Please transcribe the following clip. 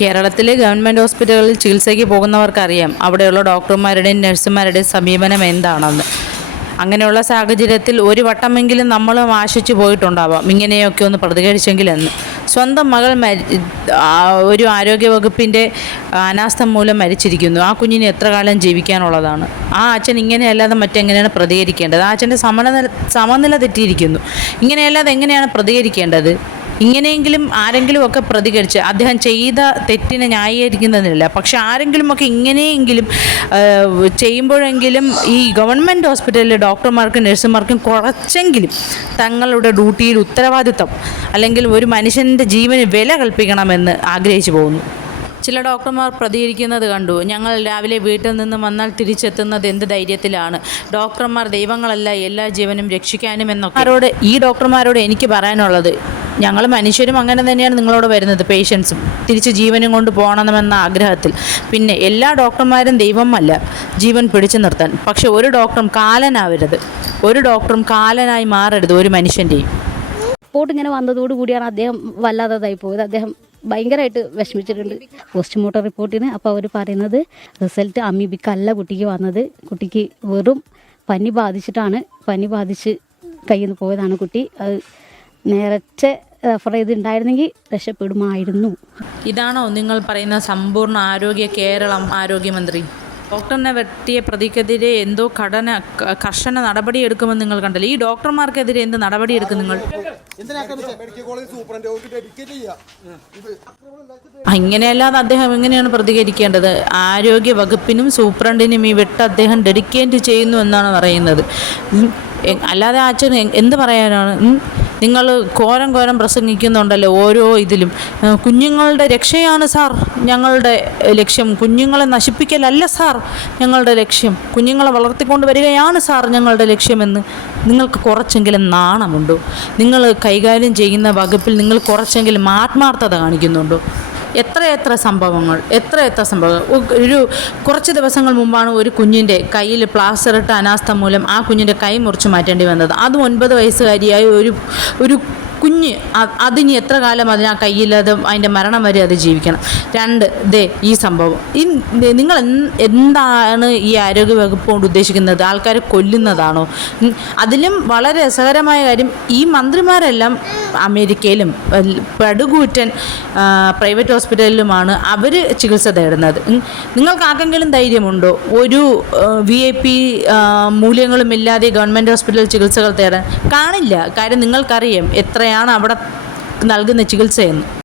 കേരളത്തിലെ ഗവൺമെന്റ് ഹോസ്പിറ്റലുകളിൽ ചികിത്സയ്ക്ക് പോകുന്നവർക്കറിയാം അവിടെയുള്ള ഡോക്ടർമാരുടെയും നഴ്സുമാരുടെയും സമീപനം എന്താണെന്ന്. അങ്ങനെയുള്ള സാഹചര്യത്തിൽ ഒരു വട്ടമെങ്കിലും നമ്മൾ ആശിച്ചു പോയിട്ടുണ്ടാവാം. ഇങ്ങനെയൊക്കെ ഒന്ന് പ്രതികരിച്ചെങ്കിലെന്ന് സ്വന്തം മകൾ മരി ഒരു ആരോഗ്യവകുപ്പിന്റെ അനാസ്ഥം മൂലം മരിച്ചിരിക്കുന്നു. ആ കുഞ്ഞിന് എത്ര കാലം ജീവിക്കാനുള്ളതാണ്? ആ അച്ഛൻ ഇങ്ങനെയല്ലാതെ മറ്റെങ്ങനെയാണ് പ്രതികരിക്കേണ്ടത്? ആ അച്ഛന്റെ സമനില സമനില തെറ്റിയിരിക്കുന്നു. ഇങ്ങനെയല്ലാതെ എങ്ങനെയാണ് പ്രതികരിക്കേണ്ടത്? ഇങ്ങനെയെങ്കിലും ആരെങ്കിലും ഒക്കെ പ്രതികരിച്ച് അദ്ദേഹം ചെയ്ത തെറ്റിനെ ന്യായീകരിക്കുന്നതിനില്ല. പക്ഷെ ആരെങ്കിലുമൊക്കെ ഇങ്ങനെയെങ്കിലും ചെയ്യുമ്പോഴെങ്കിലും ഈ ഗവൺമെന്റ് ഹോസ്പിറ്റലിലെ ഡോക്ടർമാർക്കും നഴ്സുമാർക്കും കുറച്ചെങ്കിലും തങ്ങളുടെ ഡ്യൂട്ടിയിൽ ഉത്തരവാദിത്തം അല്ലെങ്കിൽ ഒരു മനുഷ്യന്റെ ജീവന് വില കൽപ്പിക്കണമെന്ന് ആഗ്രഹിച്ചു പോകുന്നു. ചില ഡോക്ടർമാർ പ്രതികരിക്കുന്നത് കണ്ടു. ഞങ്ങൾ രാവിലെ വീട്ടിൽ നിന്ന് വന്നാൽ തിരിച്ചെത്തുന്നത് എന്ത് ധൈര്യത്തിലാണ്? ഡോക്ടർമാർ ദൈവങ്ങളല്ല എല്ലാ ജീവനും രക്ഷിക്കാനും എന്നൊക്കെ ആരോട് ഈ ഡോക്ടർമാരോട് എനിക്ക് പറയാനുള്ളത് ഞങ്ങൾ മനുഷ്യരും അങ്ങനെ തന്നെയാണ് നിങ്ങളോട് വരുന്നത് പേഷ്യൻസും തിരിച്ച് ജീവനും കൊണ്ട് പോകണമെന്ന ആഗ്രഹത്തിൽ. പിന്നെ എല്ലാ ഡോക്ടർമാരും ദൈവമല്ല ജീവൻ പിടിച്ചു നിർത്താൻ. പക്ഷെ ഒരു ഡോക്ടറും കാലനാവരുത്. ഒരു ഡോക്ടറും കാലനായി മാറരുത് ഒരു മനുഷ്യന്റെയും പോട്ട് ഇങ്ങനെ വന്നതോടുകൂടിയാണ് അദ്ദേഹം വല്ലാത്തതായി പോയത്. അദ്ദേഹം ഭയങ്കരമായിട്ട് വിഷമിച്ചിട്ടുണ്ട്. പോസ്റ്റ്മോർട്ടം റിപ്പോർട്ടിന് അപ്പോൾ അവർ പറയുന്നത് റിസൾട്ട് അമീബിക്കല്ല കുട്ടിക്ക് വന്നത്. കുട്ടിക്ക് വെറും പനി ബാധിച്ചിട്ടാണ് പനി ബാധിച്ച് കയ്യിൽ നിന്ന് പോയതാണ് കുട്ടി. അത് നേരത്തെ റെഫർ ചെയ്തിട്ടുണ്ടായിരുന്നെങ്കിൽ രക്ഷപ്പെടുമായിരുന്നു. ഇതാണോ നിങ്ങൾ പറയുന്ന സമ്പൂർണ ആരോഗ്യ കേരളം ആരോഗ്യമന്ത്രി? ഡോക്ടറിനെ വെട്ടിയ പ്രതിക്കെതിരെ എന്തോ കടന കർശന നടപടി എടുക്കുമെന്ന് നിങ്ങൾ കണ്ടല്ലോ? ഈ ഡോക്ടർമാർക്കെതിരെ എന്ത് നിങ്ങൾ ചെയ്യാം ഇത് ആ, ഇങ്ങനെയല്ലാതെ അദ്ദേഹം എങ്ങനെയാണ് പ്രതികരിക്കേണ്ടത്? ആരോഗ്യ വകുപ്പിനും സൂപ്രണ്ടിനും ഈ വെട്ട് അദ്ദേഹം ഡെഡിക്കേറ്റ് ചെയ്യുന്നു എന്നാണ് പറയുന്നത്. അല്ലാതെ അച്ഛൻ എന്ത് പറയാനാണ്? നിങ്ങൾ കോരം കോരം പ്രസംഗിക്കുന്നുണ്ടല്ലോ ഓരോ ഇതിലും. കുഞ്ഞുങ്ങളുടെ രക്ഷയാണ് സാർ ഞങ്ങളുടെ ലക്ഷ്യം. കുഞ്ഞുങ്ങളെ നശിപ്പിക്കലല്ല സാർ ഞങ്ങളുടെ ലക്ഷ്യം. കുഞ്ഞുങ്ങളെ വളർത്തിക്കൊണ്ട് വരികയാണ് സാർ ഞങ്ങളുടെ ലക്ഷ്യമെന്ന് നിങ്ങൾക്ക് കുറച്ചെങ്കിലും നാണമുണ്ടോ? നിങ്ങൾ കൈകാര്യം ചെയ്യുന്ന വകുപ്പിൽ നിങ്ങൾ കുറച്ചെങ്കിലും ആത്മാർത്ഥത കാണിക്കുന്നുണ്ടോ? എത്ര എത്ര സംഭവങ്ങൾ എത്രയെത്ര എത്ര സംഭവങ്ങൾ. ഒരു കുറച്ച് ദിവസങ്ങൾ മുമ്പാണ് ഒരു കുഞ്ഞിന്റെ കയ്യിൽ പ്ലാസ്റ്റർ ഇട്ട അനാസ്ഥ മൂലം ആ കുഞ്ഞിന്റെ കൈ മുറിച്ച് മാറ്റേണ്ടി വന്നത്. അതും ഒൻപത് വയസ്സുകാരിയായ ഒരു ഒരു കുഞ്ഞ് അതിന് എത്ര കാലം അതിന് ആ അത് അതിന്റെ മരണം വരെ അത് ജീവിക്കണം. രണ്ട് ദേ ഈ സംഭവം. ഈ നിങ്ങൾ എന്താണ് ഈ ആരോഗ്യ വകുപ്പ് കൊണ്ട് ഉദ്ദേശിക്കുന്നത്? ആൾക്കാരെ കൊല്ലുന്നതാണോ? അതിലും വളരെ രസകരമായ കാര്യം ഈ മന്ത്രിമാരെല്ലാം അമേരിക്കയിലും പടുകൂറ്റൻ പ്രൈവറ്റ് ഹോസ്പിറ്റലിലുമാണ് അവർ ചികിത്സ തേടുന്നത്. നിങ്ങൾക്ക് ആർക്കെങ്കിലും ധൈര്യമുണ്ടോ? ഒരു വി ഐ പി മൂല്യങ്ങളുമില്ലാതെ ഗവൺമെന്റ് ഹോസ്പിറ്റൽ ചികിത്സകൾ തേടാൻ? കാണില്ല. കാര്യം നിങ്ങൾക്കറിയാം. എത്രയാണ് അവിടെ നൽകുന്ന ചികിത്സയെന്ന്.